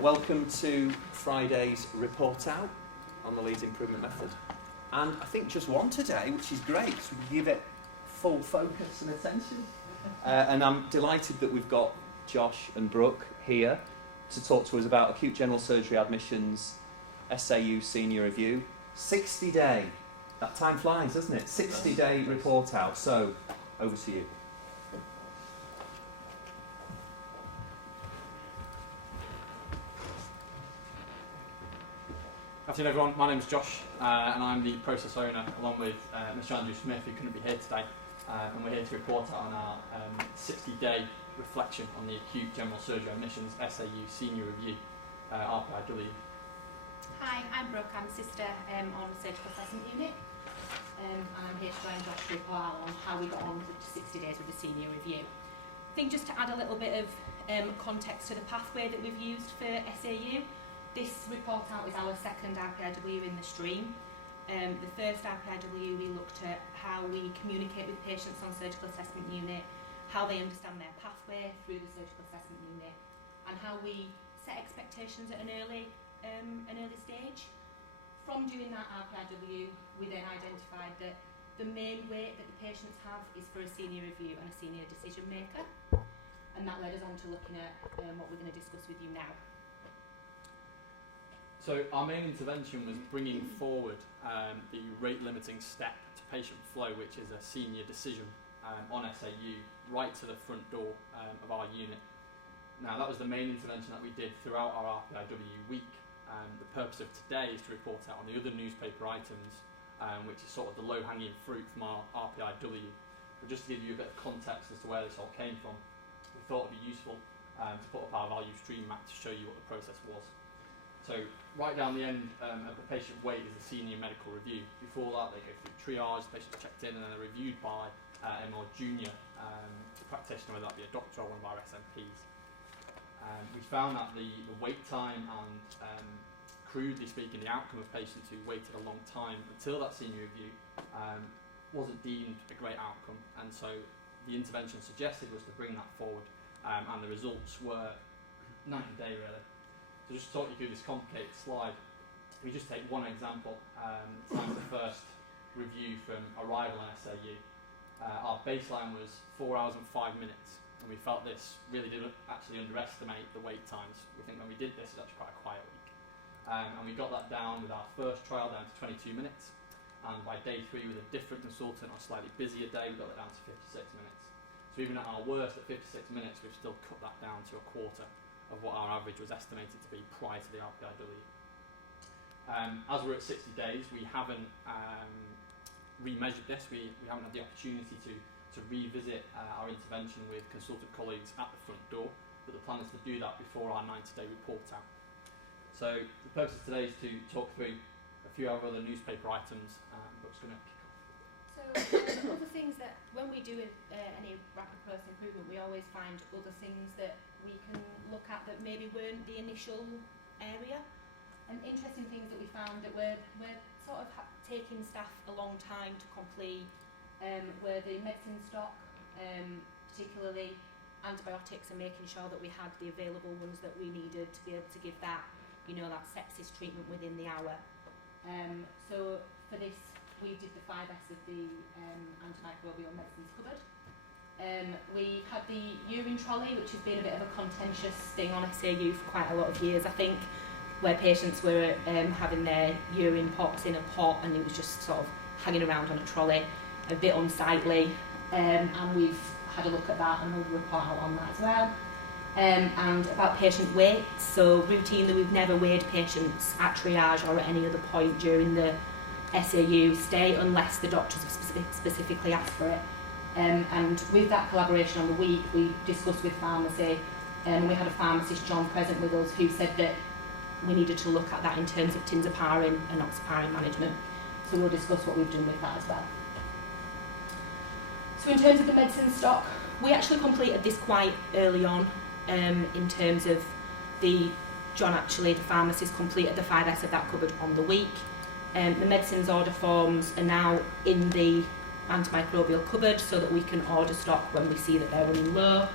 Welcome to Friday's report out on the Leeds improvement method. And I think just one today, which is great, so we can give it full focus and attention. And I'm delighted that we've got Josh and Brooke here to talk to us about acute general surgery admissions, SAU senior review, 60-day. That time flies, doesn't it? 60-day report out. So, over to you. Afternoon everyone, my name is Josh and I'm the process owner along with Mr Andrew Smith, who couldn't be here today, and we're here to report out on our 60-day reflection on the acute general surgery admissions SAU senior review, RPIW. Hi, I'm Brooke, I'm sister on the surgical assessment unit, and I'm here to join Josh to report out on how we got on with 60 days with the senior review. I think just to add a little bit of context to the pathway that we've used for SAU, this report out is our second RPIW in the stream. The first RPIW we looked at how we communicate with patients on surgical assessment unit, how they understand their pathway through the surgical assessment unit, and how we set expectations at an early stage. From doing that RPIW, we then identified that the main weight that the patients have is for a senior review and a senior decision maker, and that led us on to looking at what we're going to discuss with you now. So our main intervention was bringing forward the rate limiting step to patient flow, which is a senior decision on SAU, right to the front door of our unit. Now that was the main intervention that we did throughout our RPIW week. The purpose of today is to report out on the other newspaper items, which is sort of the low-hanging fruit from our RPIW. But just to give you a bit of context as to where this all came from, we thought it would be useful to put up our value stream map to show you what the process was. So right down the end of the patient wait is the senior medical review. Before that they go through triage, the patient's checked in, and then they're reviewed by a more junior practitioner, whether that be a doctor or one of our SMPs. We found that the wait time and crudely speaking the outcome of patients who waited a long time until that senior review wasn't deemed a great outcome, and so the intervention suggested was to bring that forward, and the results were night and day really. So just to talk you through this complicated slide, we just take one example, time the first review from arrival in SAU. Our baseline was 4 hours and 5 minutes, and we felt this really did actually underestimate the wait times. We think when we did this, it was actually quite a quiet week. And we got that down with our first trial down to 22 minutes, and by day 3 with a different consultant on a slightly busier day, we got that down to 56 minutes. So even at our worst at 56 minutes, we've still cut that down to a quarter of what our average was estimated to be prior to the RPIW. As we're at 60 days, we haven't remeasured this. We haven't had the opportunity to revisit our intervention with consultant colleagues at the front door, but the plan is to do that before our 90-day report out. So the purpose of today is to talk through a few of our other newspaper items, Brooke's going to kick off. So other things that when we do any rapid process improvement, we always find other things that we can look at that maybe weren't the initial area. And interesting things that we found that were sort of taking staff a long time to complete were the medicine stock, particularly antibiotics, and making sure that we had the available ones that we needed to be able to give that, that sepsis treatment within the hour. So for this, we did the 5S of the antimicrobial medicines cupboard. We had the urine trolley, which has been a bit of a contentious thing on SAU for quite a lot of years, I think, where patients were having their urine pops in a pot and it was just sort of hanging around on a trolley, a bit unsightly, and we've had a look at that and we'll report out on that as well. And about patient weights, so routinely we've never weighed patients at triage or at any other point during the SAU stay unless the doctors have specifically asked for it. And with that collaboration on the week, we discussed with pharmacy, and we had a pharmacist, John, present with us, who said that we needed to look at that in terms of tinzaparin and oxaparin management. So we'll discuss what we've done with that as well. So in terms of the medicine stock, we actually completed this quite early on in terms of John actually, the pharmacist, completed the 5S of that cupboard on the week. The medicines order forms are now in the antimicrobial cupboard so that we can order stock when we see that they're running low,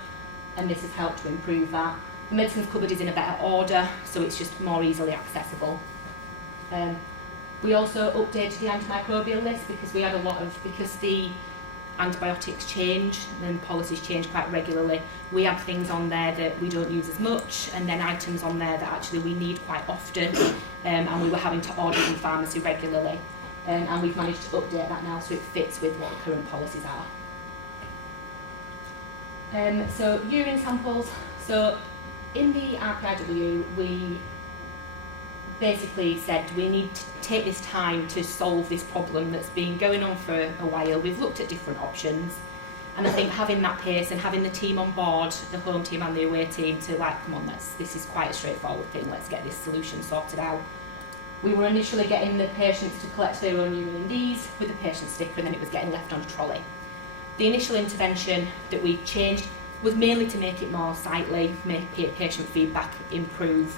and this has helped to improve that. The medicines cupboard is in a better order, so it's just more easily accessible. We also updated the antimicrobial list because the antibiotics change and policies change quite regularly. We had things on there that we don't use as much, and then items on there that actually we need quite often, and we were having to order from pharmacy regularly. And we've managed to update that now so it fits with what the current policies are. So urine samples. So in the RPIW, we basically said we need to take this time to solve this problem that's been going on for a while. We've looked at different options, and I think having that pace and having the team on board, the home team and the away team, to like, come on, this is quite a straightforward thing, let's get this solution sorted out. We were initially getting the patients to collect their own urine in these with a patient sticker, and then it was getting left on a trolley. The initial intervention that we changed was mainly to make it more sightly, make patient feedback improve,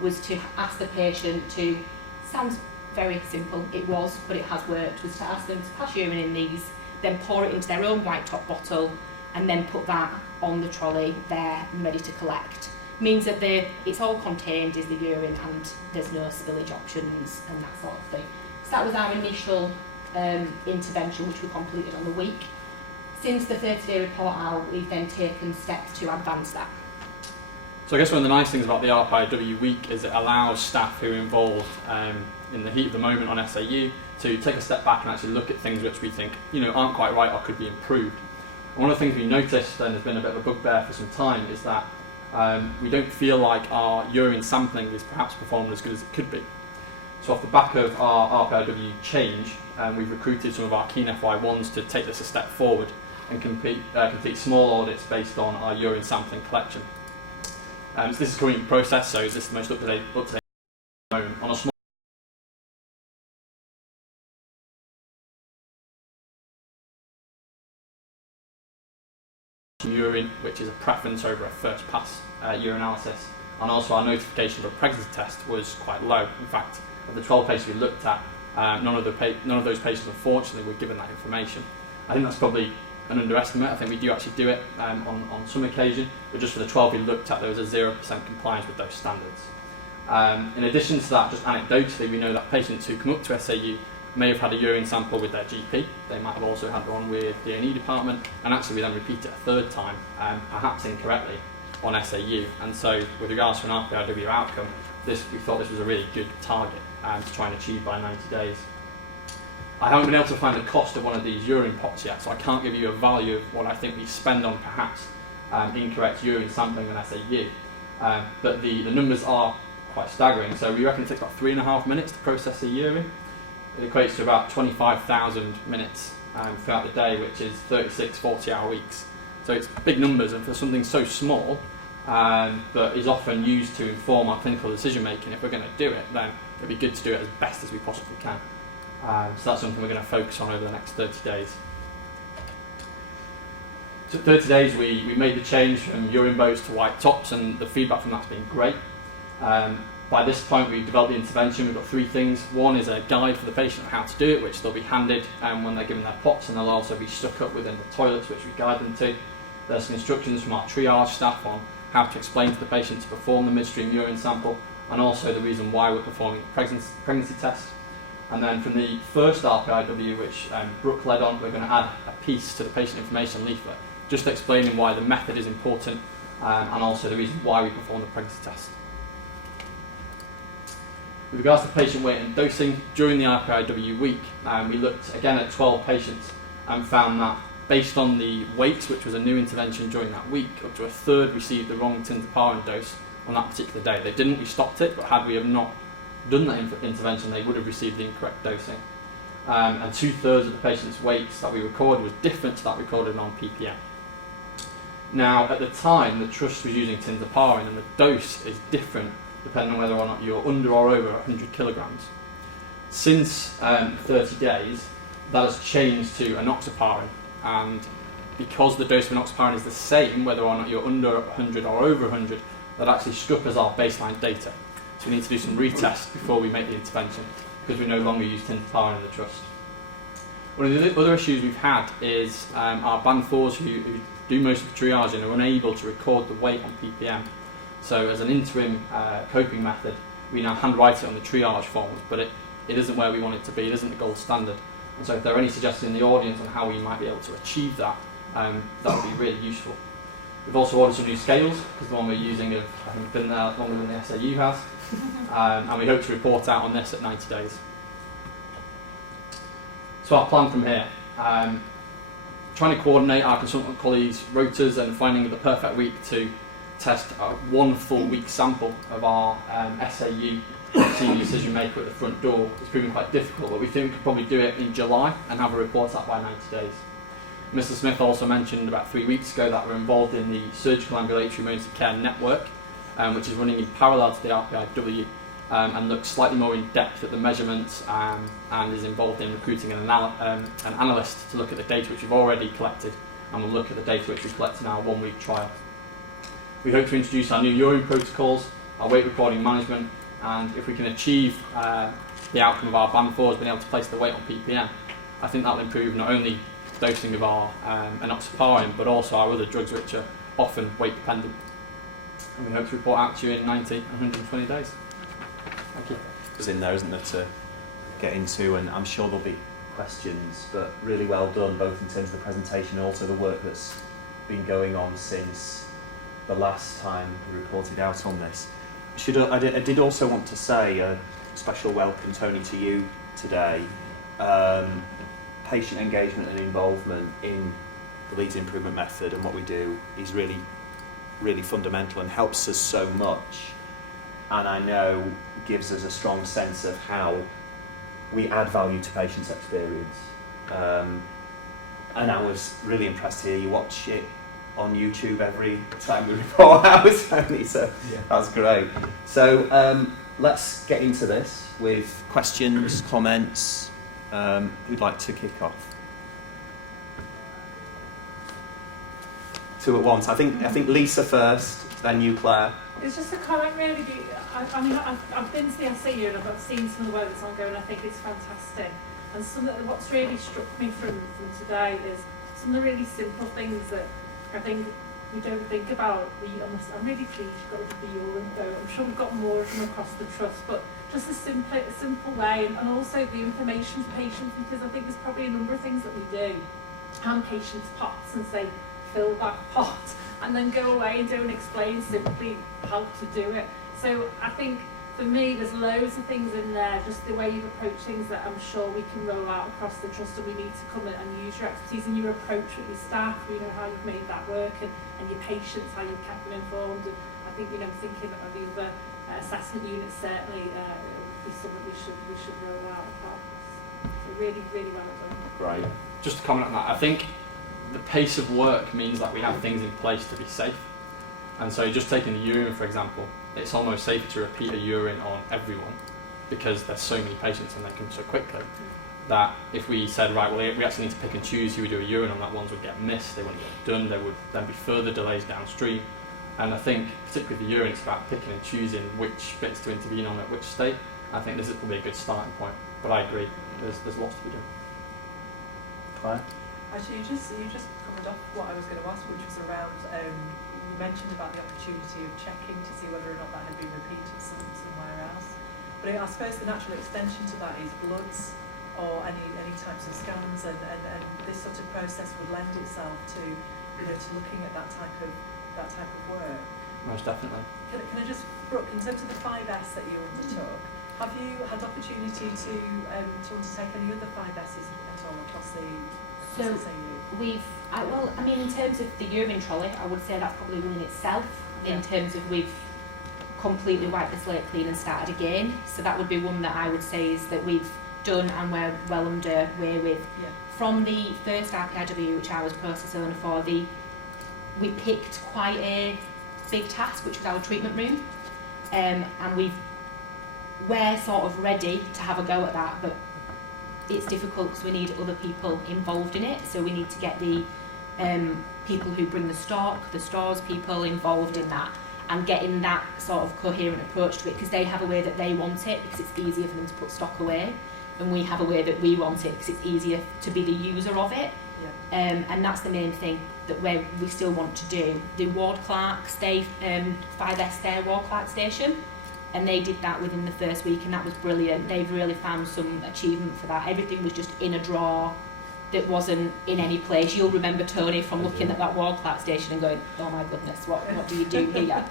was to ask the patient to, sounds very simple, it was, but it has worked, was to ask them to pass urine in these, then pour it into their own white top bottle, and then put that on the trolley there and ready to collect. Means that it's all contained is the urine, and there's no spillage options and that sort of thing. So that was our initial intervention, which we completed on the week. Since the 30-day report out, we've then taken steps to advance that. So I guess one of the nice things about the RPIW week is it allows staff who are involved in the heat of the moment on SAU to take a step back and actually look at things which we think aren't quite right or could be improved. And one of the things we noticed, and has been a bit of a bugbear for some time, is that we don't feel like our urine sampling is perhaps performed as good as it could be. So off the back of our RPIW change, we've recruited some of our keen FY1s to take this a step forward and complete small audits based on our urine sampling collection. So this is currently in process, so this is the most up-to-date moment. On a small urine, which is a preference over a first pass urinalysis, and also our notification of a pregnancy test was quite low. In fact, of the 12 patients we looked at, none of those patients unfortunately were given that information. I think that's probably an underestimate. I think we do actually do it on some occasion, but just for the 12 we looked at, there was a 0% compliance with those standards. In addition to that, just anecdotally, we know that patients who come up to SAU may have had a urine sample with their GP. They might have also had one with the A&E department, and actually we then repeat it a third time, perhaps incorrectly, on SAU. And so with regards to an RPIW outcome, we thought this was a really good target to try and achieve by 90 days. I haven't been able to find the cost of one of these urine pots yet, so I can't give you a value of what I think we spend on perhaps incorrect urine sampling on SAU. But the numbers are quite staggering. So we reckon it takes about 3.5 minutes to process a urine. It equates to about 25,000 minutes throughout the day, which is 36 40-hour weeks. So it's big numbers, and for something so small, but is often used to inform our clinical decision making, if we're going to do it, then it'd be good to do it as best as we possibly can. So that's something we're going to focus on over the next 30 days. So 30 days we made the change from urine bows to white tops, and the feedback from that's been great. By this point we've developed the intervention. We've got 3 things. One is a guide for the patient on how to do it, which they'll be handed when they're given their pots, and they'll also be stuck up within the toilets, which we guide them to. There's some instructions from our triage staff on how to explain to the patient to perform the midstream urine sample, and also the reason why we're performing the pregnancy test. And then from the first RPIW, which Brooke led on, we're going to add a piece to the patient information leaflet, just explaining why the method is important, and also the reason why we perform the pregnancy test. With regards to patient weight and dosing, during the RPIW week, we looked again at 12 patients and found that based on the weights, which was a new intervention during that week, up to a third received the wrong tinzaparin dose on that particular day. They didn't, we stopped it, but had we have not done that intervention, they would have received the incorrect dosing. And 2/3 of the patient's weights that we recorded was different to that recorded on PPM. Now, at the time, the trust was using tinzaparin, and the dose is different depending on whether or not you're under or over 100 kilograms. Since 30 days, that has changed to enoxaparin, and because the dose of enoxaparin is the same, whether or not you're under 100 or over 100, that actually struck as our baseline data. So we need to do some retests before we make the intervention, because we no longer use tinzaparin in the trust. One of the other issues we've had is our band 4s who do most of the triaging are unable to record the weight on PPM. So as an interim coping method, we now handwrite it on the triage forms, but it isn't where we want it to be. It isn't the gold standard. And so if there are any suggestions in the audience on how we might be able to achieve that, that would be really useful. We've also ordered some new scales, because the one we're using have, I think, been there longer than the SAU has. And we hope to report out on this at 90 days. So our plan from here, trying to coordinate our consultant colleagues' rotas and finding the perfect week to test one full week sample of our SAU senior decision maker at the front door is proving quite difficult, but we think we could probably do it in July and have a report out by 90 days. Mr. Smith also mentioned about 3 weeks ago that we're involved in the Surgical Ambulatory Emergency Care Network, which is running in parallel to the RPIW and looks slightly more in depth at the measurements and is involved in recruiting an analyst to look at the data which we've already collected, and we'll look at the data which we collect in our 1 week trial. We hope to introduce our new urine protocols, our weight recording management, and if we can achieve the outcome of our band 4s being able to place the weight on ppm, I think that will improve not only dosing of our enoxaparin, but also our other drugs which are often weight dependent. And we hope to report out to you in 90 and 120 days. Thank you. There's in there, isn't there, to get into, and I'm sure there'll be questions, but really well done, both in terms of the presentation and also the work that's been going on since the last time we reported out on this. I did also want to say a special welcome, Tony, to you today. Patient engagement and involvement in the Leeds Improvement Method and what we do is really, really fundamental and helps us so much, and I know gives us a strong sense of how we add value to patients' experience. And I was really impressed to hear you watch it on YouTube every time we report out, Tony, so yeah, that's great. So let's get into this with questions, comments. Who'd like to kick off? Two at once. I think Lisa first, then you, Claire. It's just a comment, really. I mean, I've been to the SAU and I've seen some of the work that's ongoing. I think it's fantastic. And what's really struck me from today is some of the really simple things that I think we don't think about. I'm really pleased you've got rid of the urine though. I'm sure we've got more of them across the trust, but just a simple way, and also the information for patients, because I think there's probably a number of things that we do, hand patients pots and say, fill that pot, and then go away and don't explain simply how to do it. So I think for me there's loads of things in there, just the way you've approached things that I'm sure we can roll out across the trust, and we need to come and use your expertise and your approach with your staff, how you've made that work, and your patients, how you've kept them informed. And I think thinking of the other assessment units certainly would be something we should roll out across. So really, really well done. Right. Just to comment on that, I think the pace of work means that we have things in place to be safe. And so just taking the urine, for example, it's almost safer to repeat a urine on everyone because there's so many patients and they come so quickly that if we said, right, well, we actually need to pick and choose who we do a urine on, that ones would get missed, they wouldn't get done, there would then be further delays downstream. And I think, particularly with the urine, it's about picking and choosing which bits to intervene on at which state. I think this is probably a good starting point, but I agree, there's lots to be done. Claire? Actually, you just covered off what I was going to ask, which was around, you mentioned about the opportunity of checking to see whether or not that had been repeated somewhere else. But I suppose the natural extension to that is bloods or any types of scans, and this sort of process would lend itself to to looking at that type of work. Most definitely. Can I just, Brooke, in terms of the 5S that you undertook, have you had opportunity to undertake any other 5Ss at all across the SAU? In terms of the urine trolley, I would say that's probably one in itself. Yeah. In terms of we've completely wiped the slate clean and started again. So that would be one that I would say is that we've done and we're well underway with. Yeah. From the first RPIW, which I was process owner for, we picked quite a big task, which was our treatment room, and we're sort of ready to have a go at that, but it's difficult because we need other people involved in it. So we need to get the people who bring the stock, the stores people involved in that, and getting that sort of coherent approach to it, because they have a way that they want it because it's easier for them to put stock away, and we have a way that we want it because it's easier to be the user of it. Yeah. And that's the main thing that we still want to do. The ward clerks, 5S their ward clerk station, and they did that within the first week, and that was brilliant. They've really found some achievement for that. Everything was just in a drawer that wasn't in any place. You'll remember Tony from looking at that ward clerk station and going, oh my goodness, what do you do here?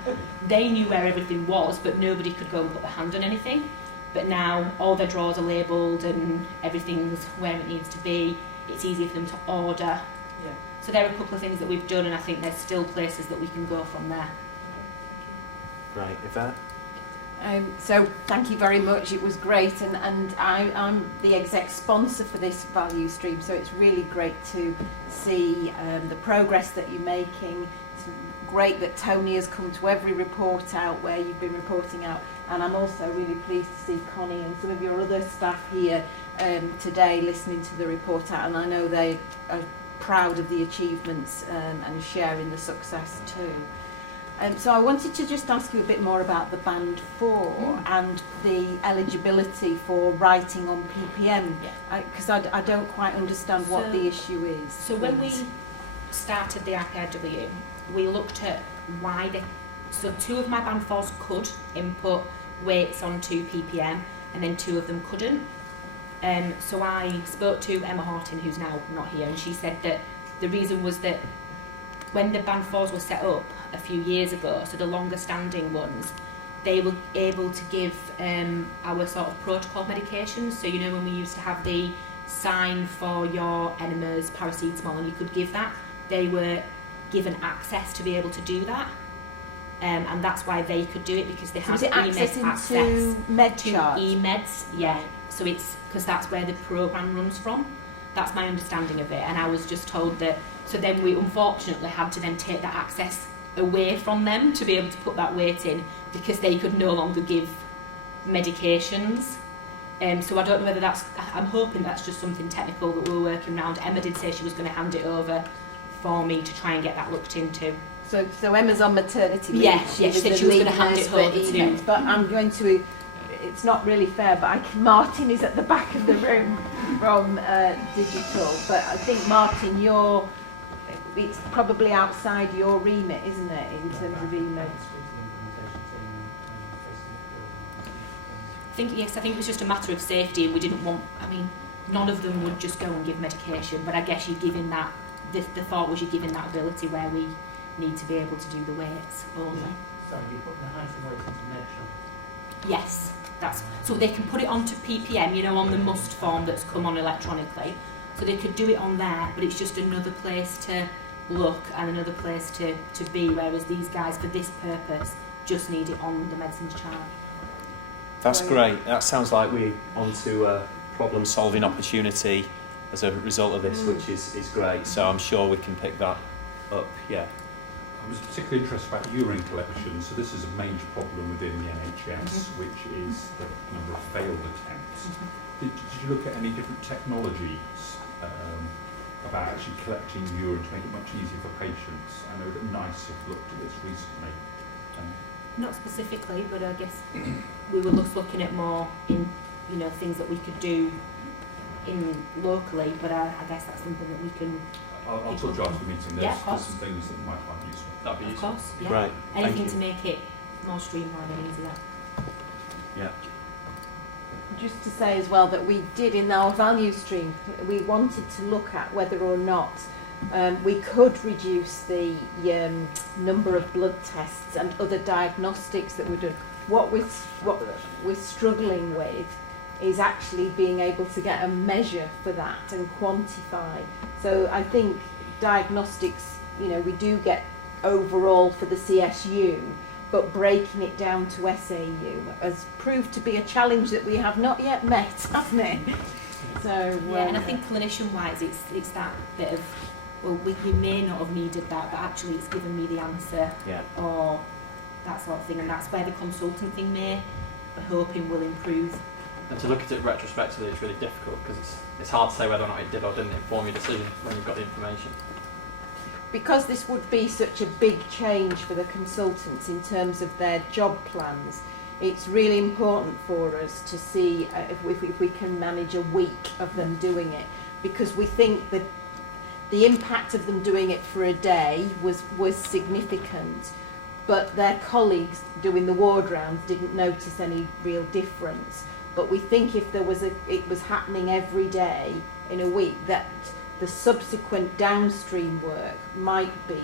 They knew where everything was, but nobody could go and put their hand on anything. But now all their drawers are labelled and everything's where it needs to be. It's easier for them to order. Yeah. So there are a couple of things that we've done, and I think there's still places that we can go from there. Great. Yvette? So thank you very much. It was great, and I'm the exec sponsor for this value stream, so it's really great to see the progress that you're making. It's great that Tony has come to every report out where you've been reporting out, and I'm also really pleased to see Connie and some of your other staff here today listening to the report out, and I know they are proud of the achievements and sharing the success too. So I wanted to just ask you a bit more about the Band 4 and the eligibility for writing on PPM, because I don't quite understand what the issue is. So when we started the RPIW, we looked at why so 2 of my Band 4s could input weights onto PPM, and then 2 of them couldn't. So I spoke to Emma Horton, who's now not here, and she said that the reason was that when the Band 4s were set up a few years ago, so the longer standing ones, they were able to give our sort of protocol medications. So you know when we used to have the sign for your enemas, paracetamol, and you could give that, they were given access to be able to do that. And that's why they could do it, because they had access into MedChart? E-meds, yeah. So it's because that's where the programme runs from. That's my understanding of it. And I was just told that, so then we unfortunately had to then take that access away from them to be able to put that weight in, because they could no longer give medications. So I don't know whether that's, I'm hoping that's just something technical that we're working around. Emma did say she was going to hand it over for me to try and get that looked into. So Emma's on maternity leave. Yes, she said she was going to hand it over to. But I'm going to, it's not really fair, but Martin is at the back of the room from digital. But I think, Martin, it's probably outside your remit, isn't it, in terms of email? I think it was just a matter of safety, and we didn't want, I mean, none of them would just go and give medication, but I guess you're giving that, the thought was you're giving that ability where we need to be able to do the weights only. So you put the height of weights into MedChart? Yes, so they can put it onto PPM, you know, on the must form that's come on electronically. So they could do it on there, but it's just another place to look and another place to be, whereas these guys, for this purpose, just need it on the medicines chart. That's great. That sounds like we're onto a problem-solving opportunity as a result of this, which is great. So I'm sure we can pick that up. Yeah. I was particularly interested about urine collection. So this is a major problem within the NHS, which is the number of failed attempts. Did you look at any different technologies about actually collecting urine to make it much easier for patients? I know that NICE have looked at this recently. Not specifically, but I guess we were looking at more in, you know, things that we could do in locally, but I guess that's something that we can. I'll talk to you after the meeting. There's some things that might find useful. That'd be Of useful. course, yeah. Right. Anything to make it more streamlined and easier. Yeah. Just to say as well that we did in our value stream, we wanted to look at whether or not we could reduce the number of blood tests and other diagnostics that we're doing. What we're struggling with is actually being able to get a measure for that and quantify. So I think diagnostics, you know, we do get overall for the CSU, but breaking it down to SAU has proved to be a challenge that we have not yet met, hasn't it? So yeah, and I think clinician-wise, it's that bit of, well, we may not have needed that, but actually it's given me the answer, or that sort of thing, and that's where the consultant thing we're hoping will improve. And to look at it retrospectively, it's really difficult, because it's hard to say whether or not it did or didn't inform your decision when you've got the information. Because this would be such a big change for the consultants in terms of their job plans, it's really important for us to see if we can manage a week of them doing it, because we think that the impact of them doing it for a day was significant, but their colleagues doing the ward rounds didn't notice any real difference. But we think if it was happening every day in a week, that the subsequent downstream work might be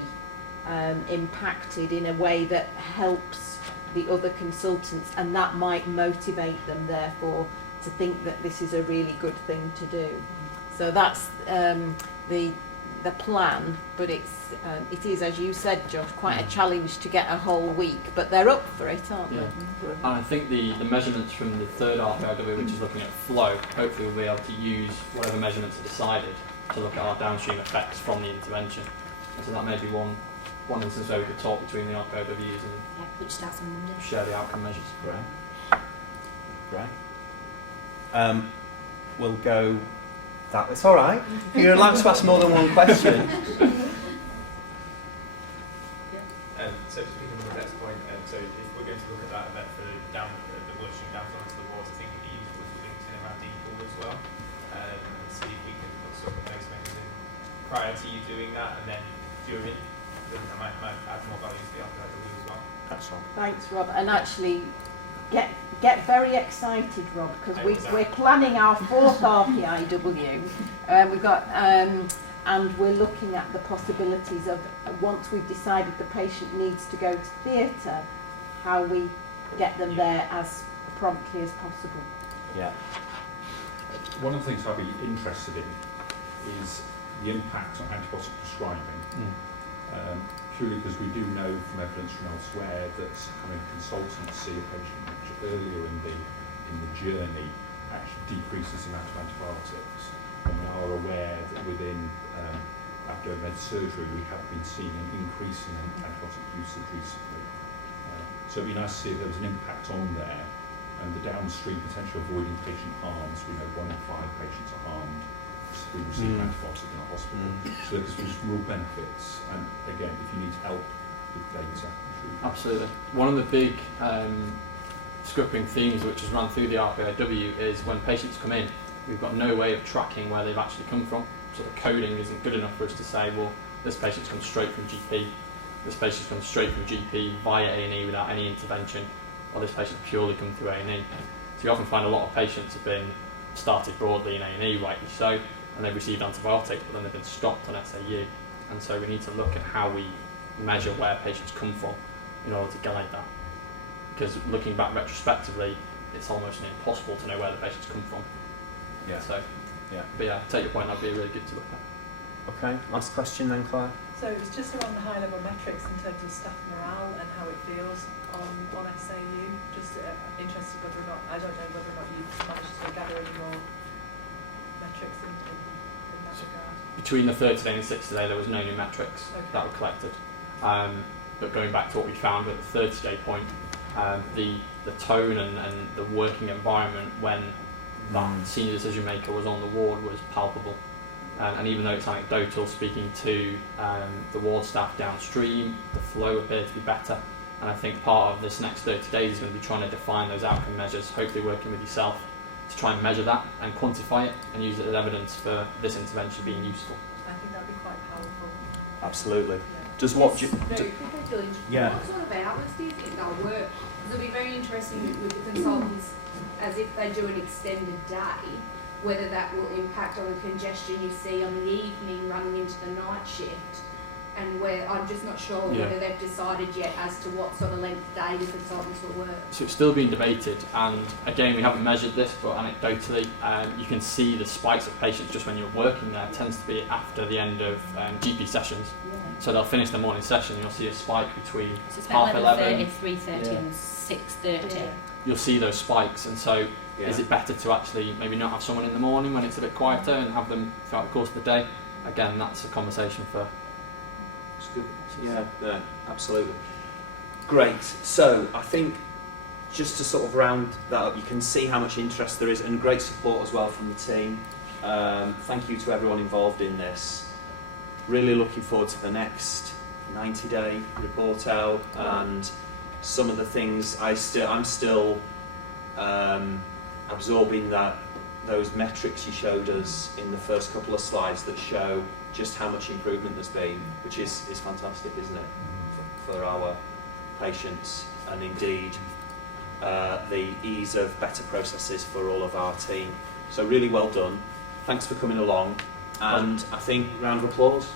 impacted in a way that helps the other consultants, and that might motivate them therefore to think that this is a really good thing to do. So that's the plan, but it is, as you said, Josh, quite a challenge to get a whole week, but they're up for it, aren't they? And I think the measurements from the third RPIW, which is looking at flow, hopefully we'll be able to use whatever measurements are decided to look at our downstream effects from the intervention. And so that may be one instance where we could talk between the RPIWs and which starts on Monday. share the outcome measures. Great. We'll go. It's all right. You're allowed to ask more than one question. So speaking on Rebecca's point, so if we're going to look at that for the bloodstream downflow into the water, I think it'd be useful to link in around default as well, and see if we can put some replacements in prior to you doing that, and then during. That might add more value to the RPIW as well. That's all. Thanks, Rob. And actually, get very excited, Rob, because we're planning our fourth RPIW. We've got, and we're looking at the possibilities of, once we've decided the patient needs to go to theatre, how we get them there as promptly as possible. Yeah. One of the things I'd be interested in is the impact on antibiotic prescribing. Purely because we do know from evidence from elsewhere that having a consultant see a patient much earlier in the journey actually decreases the amount of antibiotics. And we are aware that within abdomen surgery we have been seeing an increase in antibiotic usage recently. So it'd be nice to see if there was an impact on there, and the downstream potential avoiding patient harms. We know 1 in 5 patients are harmed who receive antibiotics in a hospital. So there's real benefits, and again, if you need help with data. Absolutely. One of the big scripting themes which has run through the RPIW is when patients come in, we've got no way of tracking where they've actually come from. So the coding isn't good enough for us to say, well, this patient's come straight from GP, this patient's come straight from GP via A&E without any intervention, or this patient's purely come through A&E. So you often find a lot of patients have been started broadly in A&E, rightly so, and they've received antibiotics, but then they've been stopped on SAU. And so we need to look at how we measure where patients come from in order to guide that. Because looking back retrospectively, it's almost impossible to know where the patients come from. Yeah. So, but yeah, take your point, that'd be really good to look at. Okay, last question then, Claire. So it was just around the high level metrics in terms of staff morale and how it feels on SAU. Just interested whether or not, I don't know whether or not you've managed to gather any more metrics in that regard. Between the third today and the sixth today, there was no new metrics that were collected. But going back to what we found at the third today point, the tone and the working environment when that senior decision maker was on the ward was palpable. And even though it's anecdotal, speaking to the ward staff downstream, the flow appeared to be better. And I think part of this next 30 days is going to be trying to define those outcome measures, hopefully working with yourself to try and measure that and quantify it and use it as evidence for this intervention being useful. I think that'd be quite powerful. Absolutely. Yeah. Does what? Yeah. What sort of hours do you think they'll work? Because it'll be very interesting with the consultants, as if they do an extended day, whether that will impact on the congestion you see on the evening running into the night shift, and where I'm just not sure whether they've decided yet as to what sort of length of day the consultants will work. So it's still being debated, and again, we haven't measured this, but anecdotally, you can see the spikes of patients just when you're working there. It tends to be after the end of GP sessions. Yeah. So they'll finish the morning session, you'll see a spike between So it's half about 11, 3:30 and 6:30. Yeah. you'll see those spikes, and so is it better to actually maybe not have someone in the morning when it's a bit quieter and have them throughout the course of the day? Again, that's a conversation for... It's good. Yeah, absolutely. Great. So I think just to sort of round that up, you can see how much interest there is and great support as well from the team. Thank you to everyone involved in this. Really looking forward to the next 90-day report out, and some of the things I'm still absorbing that those metrics you showed us in the first couple of slides that show just how much improvement there's been, which is fantastic, isn't it, for our patients, and indeed the ease of better processes for all of our team. So really well done. Thanks for coming along, and I think round of applause.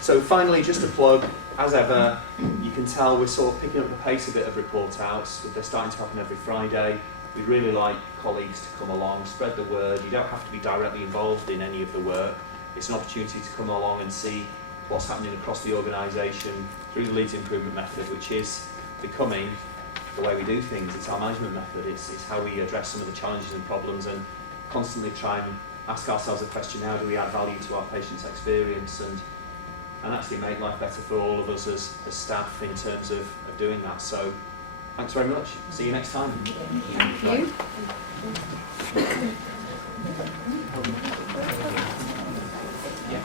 So finally, just a plug, as ever, you can tell we're sort of picking up the pace a bit of report outs. They're starting to happen every Friday. We'd really like colleagues to come along, spread the word. You don't have to be directly involved in any of the work. It's an opportunity to come along and see what's happening across the organisation through the Leeds Improvement Method, which is becoming the way we do things. It's our management method. It's how we address some of the challenges and problems, and constantly try and ask ourselves the question, how do we add value to our patients' experience and actually make life better for all of us as staff in terms of doing that. So thanks very much. See you next time. Thank you. Yeah.